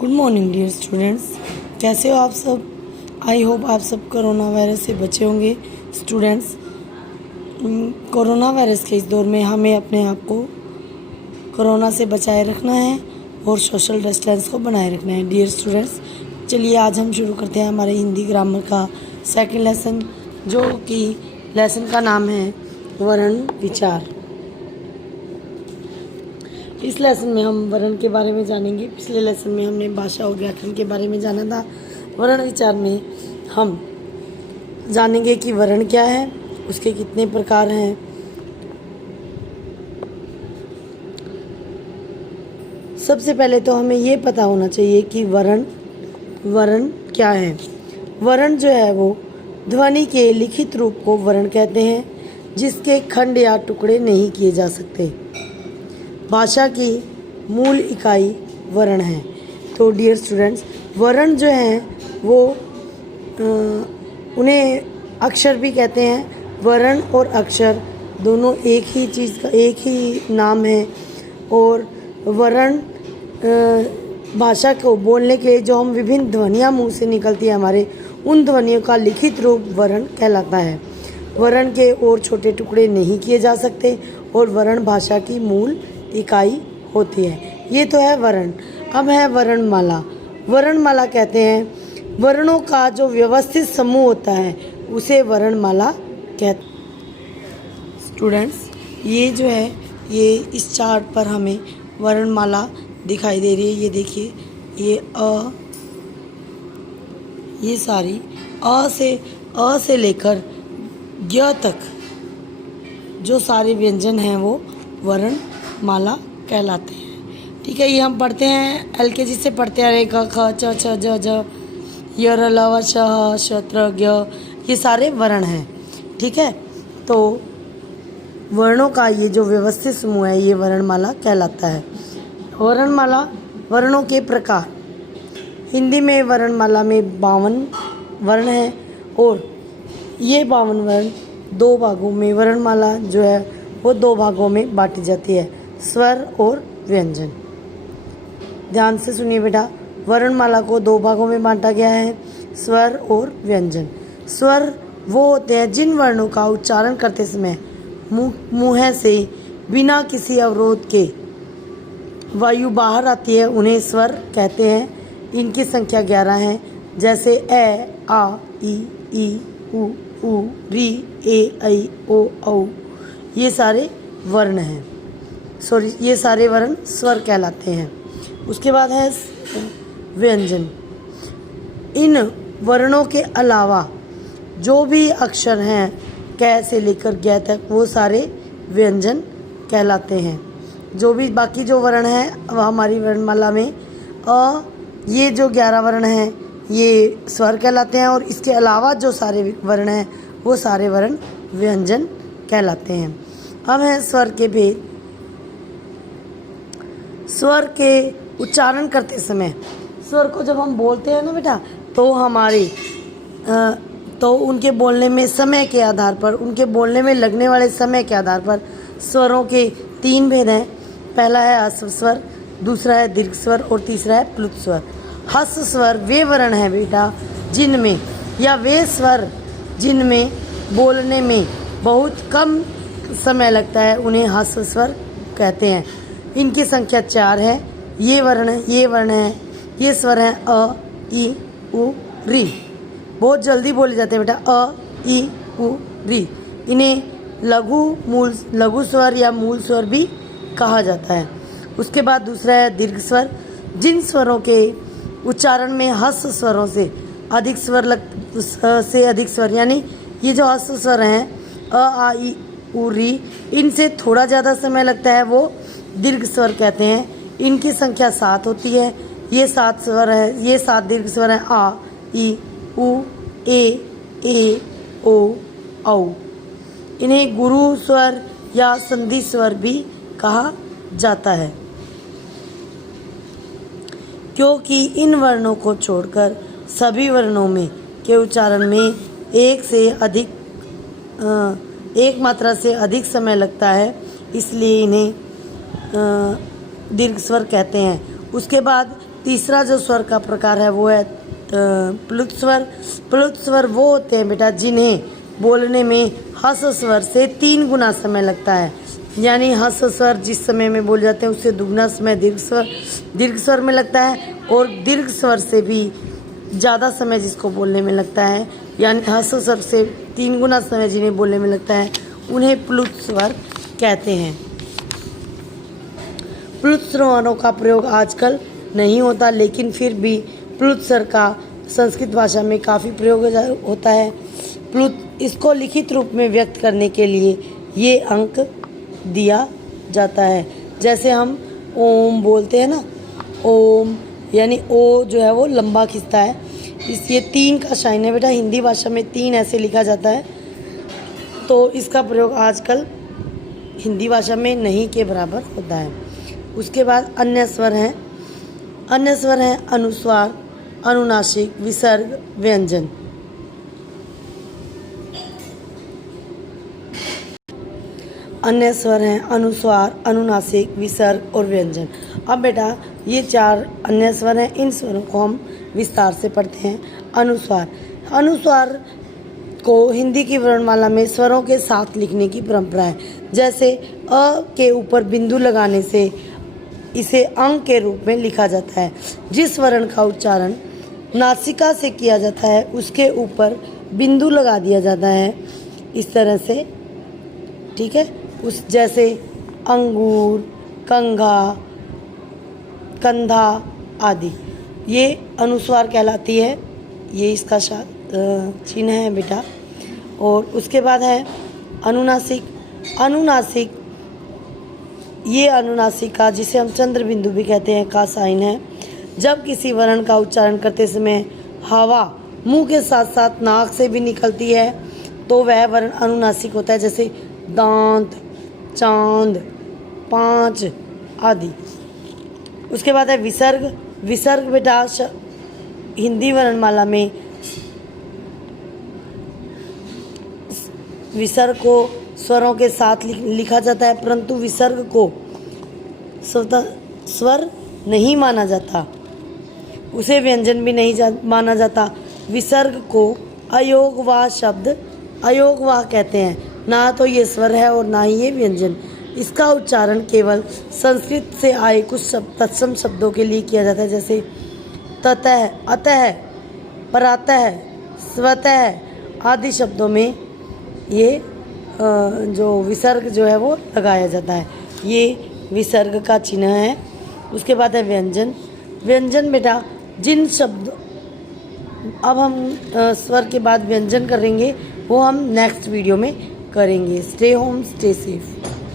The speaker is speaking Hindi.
गुड मॉर्निंग डियर स्टूडेंट्स, कैसे हो आप सब। आई होप आप सब कोरोना वायरस से बचे होंगे। स्टूडेंट्स, कोरोना वायरस के इस दौर में हमें अपने आप को कोरोना से बचाए रखना है और सोशल डिस्टेंस को बनाए रखना है। डियर स्टूडेंट्स, चलिए आज हम शुरू करते हैं हमारे हिंदी ग्रामर का सेकंड लेसन, जो कि लेसन का नाम है वर्ण विचार। इस लेसन में हम वर्ण के बारे में जानेंगे। पिछले लेसन में हमने भाषा और व्याकरण के बारे में जाना था। वर्ण विचार में हम जानेंगे कि वर्ण क्या है, उसके कितने प्रकार हैं, सबसे पहले तो हमें ये पता होना चाहिए कि वर्ण क्या है। वर्ण जो है वो ध्वनि के लिखित रूप को वर्ण कहते हैं, जिसके खंड या टुकड़े नहीं किए जा सकते। भाषा की मूल इकाई वर्ण है। तो डियर स्टूडेंट्स, वर्ण जो हैं वो उन्हें अक्षर भी कहते हैं। वर्ण और अक्षर दोनों एक ही चीज़ का एक ही नाम है। और वर्ण भाषा को बोलने के लिए जो हम विभिन्न ध्वनियाँ मुंह से निकलती है हमारे, उन ध्वनियों का लिखित रूप वर्ण कहलाता है। वर्ण के और छोटे टुकड़े नहीं किए जा सकते और वर्ण भाषा की मूल इकाई होती है। ये तो है वर्ण। अब है वर्णमाला। वर्णमाला कहते हैं वर्णों का जो व्यवस्थित समूह होता है उसे वर्णमाला कहते हैं। स्टूडेंट्स, ये जो है ये इस चार्ट पर हमें वर्णमाला दिखाई दे रही है। ये देखिए, ये ये सारी अ से लेकर य तक जो सारे व्यंजन हैं वो वर्णमाला कहलाते हैं। ठीक है, ये हम पढ़ते हैं LKG से पढ़ते आ रहे। क ख च छ ज झ य र ल व श ह श त्र ज्ञ, ये सारे वर्ण हैं। ठीक है, तो वर्णों का ये जो व्यवस्थित समूह है ये वर्णमाला कहलाता है। वर्णमाला वर्णों के प्रकार। हिंदी में वर्णमाला में 52 वर्ण हैं और ये 52 वर्ण दो भागों में, वर्णमाला जो है वो दो भागों में बांटी जाती है, स्वर और व्यंजन। ध्यान से सुनिए बेटा, वर्णमाला को दो भागों में बांटा गया है, स्वर और व्यंजन। स्वर वो होते हैं जिन वर्णों का उच्चारण करते समय मुंह से बिना किसी अवरोध के वायु बाहर आती है, उन्हें स्वर कहते हैं। इनकी संख्या 11 है, जैसे ए, आ, ई, उ, री, ए, ऐ, ओ, औ। ये सारे वर्ण हैं, सॉरी ये सारे वर्ण स्वर कहलाते हैं। उसके बाद है व्यंजन। इन वर्णों के अलावा जो भी अक्षर हैं क से लेकर ज्ञ तक, वो सारे व्यंजन कहलाते हैं। जो भी बाकी जो वर्ण हैं वह हमारी वर्णमाला में ये जो 11 वर्ण हैं ये स्वर कहलाते हैं और इसके अलावा जो सारे वर्ण हैं वो सारे वर्ण व्यंजन कहलाते हैं। अब है स्वर के भेद। स्वर के उच्चारण करते समय, स्वर को जब हम बोलते हैं ना बेटा, तो हमारे तो उनके बोलने में समय के आधार पर, उनके बोलने में लगने वाले समय के आधार पर स्वरों के 3 भेद हैं। पहला है ह्रस्व स्वर, दूसरा है दीर्घ स्वर और तीसरा है प्लुत स्वर। ह्रस्व स्वर वे वर्ण हैं बेटा जिनमें, या वे स्वर जिनमें बोलने में बहुत कम समय लगता है, उन्हें ह्रस्व स्वर कहते हैं। इनकी संख्या 4 है। ये वर्ण है, ये स्वर हैं अ, ई, उ, री। बहुत जल्दी बोले जाते हैं बेटा, अ, ई, उ, री। इन्हें लघु स्वर या मूल स्वर भी कहा जाता है। उसके बाद दूसरा है दीर्घ स्वर, जिन स्वरों के उच्चारण में ह्रस्व स्वरों से अधिक स्वर यानी ये जो ह्रस्व स्वर हैं अ, आ, ई, उ, री, इनसे थोड़ा ज़्यादा समय लगता है, वो दीर्घ स्वर कहते हैं। इनकी संख्या 7 होती है। ये 7 स्वर है, ये 7 दीर्घ स्वर हैं आ, ई, उ, ए, ओ, औ। इन्हें गुरु स्वर या संधि स्वर भी कहा जाता है, क्योंकि इन वर्णों को छोड़कर सभी वर्णों में के उच्चारण में एक मात्रा से अधिक समय लगता है, इसलिए इन्हें दीर्घ स्वर कहते हैं। उसके बाद तीसरा जो स्वर का प्रकार है वो है प्लुत स्वर। प्लुत स्वर वो होते हैं बेटा जिन्हें बोलने में हस स्वर से 3 गुना समय लगता है। यानी हस स्वर जिस समय में बोल जाते हैं उससे दुगना समय दीर्घ स्वर में लगता है, और दीर्घ स्वर से भी ज़्यादा समय जिसको बोलने में लगता है, यानी हस स्वर से 3 गुना समय जिन्हें बोलने में लगता है, उन्हें प्लुत स्वर कहते हैं। प्लुत स्वरों का प्रयोग आजकल नहीं होता, लेकिन फिर भी प्लुत स्वर का संस्कृत भाषा में काफ़ी प्रयोग होता है। प्लुत इसको लिखित रूप में व्यक्त करने के लिए ये अंक दिया जाता है। जैसे हम ओम बोलते हैं ना, ओम यानी ओ जो है वो लंबा खिंचता है, ये 3 का साइन है बेटा। हिंदी भाषा में 3 ऐसे लिखा जाता है, तो इसका प्रयोग आजकल हिंदी भाषा में नहीं के बराबर होता है। उसके बाद अन्य स्वर हैं। अन्य स्वर हैं अनुस्वार, अनुनासिक, विसर्ग, व्यंजन। अन्य स्वर हैं अनुस्वार, अनुनासिक, विसर्ग और व्यंजन। अब बेटा ये 4 अन्य स्वर हैं, इन स्वरों को हम विस्तार से पढ़ते हैं। अनुस्वार, अनुस्वार को हिंदी की वर्णमाला में स्वरों के साथ लिखने की परंपरा है। जैसे अ के ऊपर बिंदु लगाने से इसे अंग के रूप में लिखा जाता है। जिस वर्ण का उच्चारण नासिका से किया जाता है उसके ऊपर बिंदु लगा दिया जाता है, इस तरह से, ठीक है। उस जैसे अंगूर, कंघा, कंधा आदि, ये अनुस्वार कहलाती है। ये इसका चिन्ह है बेटा। और उसके बाद है अनुनासिक। अनुनासिक, ये अनुनासिका जिसे हम चंद्र बिंदु भी कहते हैं का साइन है। जब किसी वर्ण का उच्चारण करते समय हवा मुंह के साथ साथ नाक से भी निकलती है तो वह वर्ण अनुनासिक होता है। जैसे दांत, चांद, 5 आदि। उसके बाद है विसर्ग। विसर्ग बेटा हिंदी वर्णमाला में विसर्ग को स्वरों के साथ लिखा जाता है, परंतु विसर्ग को स्वर नहीं माना जाता, उसे व्यंजन भी नहीं माना जाता। विसर्ग को अयोगवाह शब्द अयोगवाह कहते हैं। ना तो ये स्वर है और ना ही ये व्यंजन। इसका उच्चारण केवल संस्कृत से आए कुछ तत्सम शब्दों के लिए किया जाता है, जैसे ततः, अतः, परातः, स्वतः आदि शब्दों में ये जो विसर्ग जो है वो लगाया जाता है। ये विसर्ग का चिन्ह है। उसके बाद है व्यंजन। व्यंजन बेटा जिन शब्द, अब हम स्वर के बाद व्यंजन करेंगे, वो हम नेक्स्ट वीडियो में करेंगे। Stay home, stay safe.